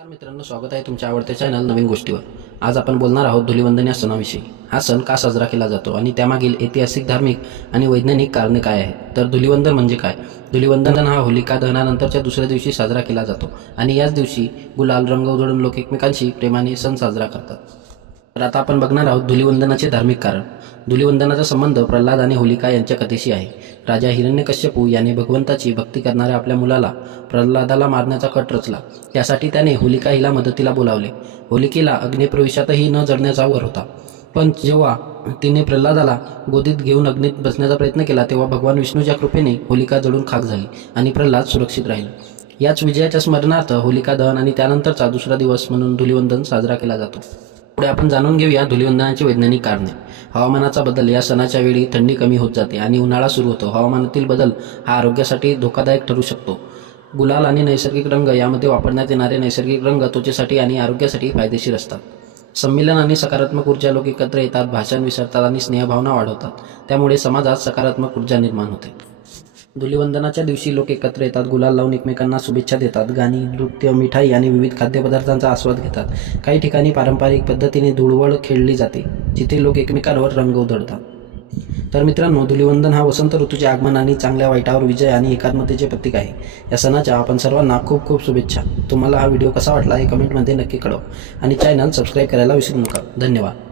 नमस्कार मित्रांनो स्वागत आहे तुमच्या आवडत्या चॅनल नवीन गोष्टीवर. आज आपण बोलणार आहोत धुलिवंदन या सणाविषयी. हा सण का साजरा केला जातो आणि त्यामागील ऐतिहासिक धार्मिक आणि वैज्ञानिक कारणे काय आहेत? तर धुलिवंदन म्हणजे काय? धुलिवंदन हा होलिका दहनानंतरच्या दुसऱ्या दिवशी साजरा केला जातो आणि याच दिवशी गुलाल रंग उधळून लोक एकमेकांशी प्रेमाने सण साजरा करतात. तर आता आपण बघणार आहोत धुलिवंदनाचे धार्मिक कारण. धुलिवंदनाचा संबंध प्रल्हाद आणि होलिका यांच्या कथेशी आहे. राजा हिरण्यकश्यपू याने भगवंताची भक्ती करणाऱ्या आपल्या मुलाला प्रल्हादाला मारण्याचा कट रचला. त्यासाठी त्याने होलिका हिला मदतीला बोलावले. होलिकेला अग्निप्रवेशातही न जडण्याचा वर होता. पण जेव्हा तिने प्रल्हादाला गोदीत घेऊन अग्नीत बसण्याचा प्रयत्न केला तेव्हा भगवान विष्णूच्या कृपेने होलिका जळून खाक झाली आणि प्रल्हाद सुरक्षित राहिला. याच विजयाच्या स्मरणार्थ होलिका दहन आणि त्यानंतरचा दुसरा दिवस म्हणून धुलिवंदन साजरा केला जातो. पुढे आपण जाणून घेऊया धुलिवंदनाची वैज्ञानिक कारणे. हवामानाचा बदल या सणाच्या वेळी थंडी कमी होत जाते आणि उन्हाळा सुरू होतो. हवामानातील बदल हा आरोग्यासाठी धोकादायक ठरू शकतो. गुलाल आणि नैसर्गिक रंग यामध्ये वापरण्यात येणारे नैसर्गिक रंग त्वचेसाठी आणि आरोग्यासाठी फायदेशीर असतात. संमेलन आणि सकारात्मक ऊर्जा लोक एकत्र येतात भाषण विसरतात आणि स्नेहभावना वाढवतात. त्यामुळे समाजात सकारात्मक ऊर्जा निर्माण होते. धुलीवंदनाच्या दिवशी लोक एकत्र येतात गुलाल लावून एकमेकांना शुभेच्छा देतात गाणी नृत्य मिठाई आणि विविध खाद्यपदार्थांचा आस्वाद घेतात. काही ठिकाणी पारंपरिक पद्धतीने धुळवड खेळली जाते जिथे लोक एकमेकांवर रंग उधळतात तर मित्रांनो धुलीवंदन हा वसंत ऋतूचे आगमन आणि चांगल्या वाईटावर विजय आणि एकात्मतेचे प्रतीक आहे. या सणाच्या आपण सर्वांना खूप खूप शुभेच्छा. तुम्हाला हा व्हिडिओ कसा वाटला हे कमेंटमध्ये नक्की कळव. आणि चॅनल सबस्क्राईब करायला विसरू नका. धन्यवाद.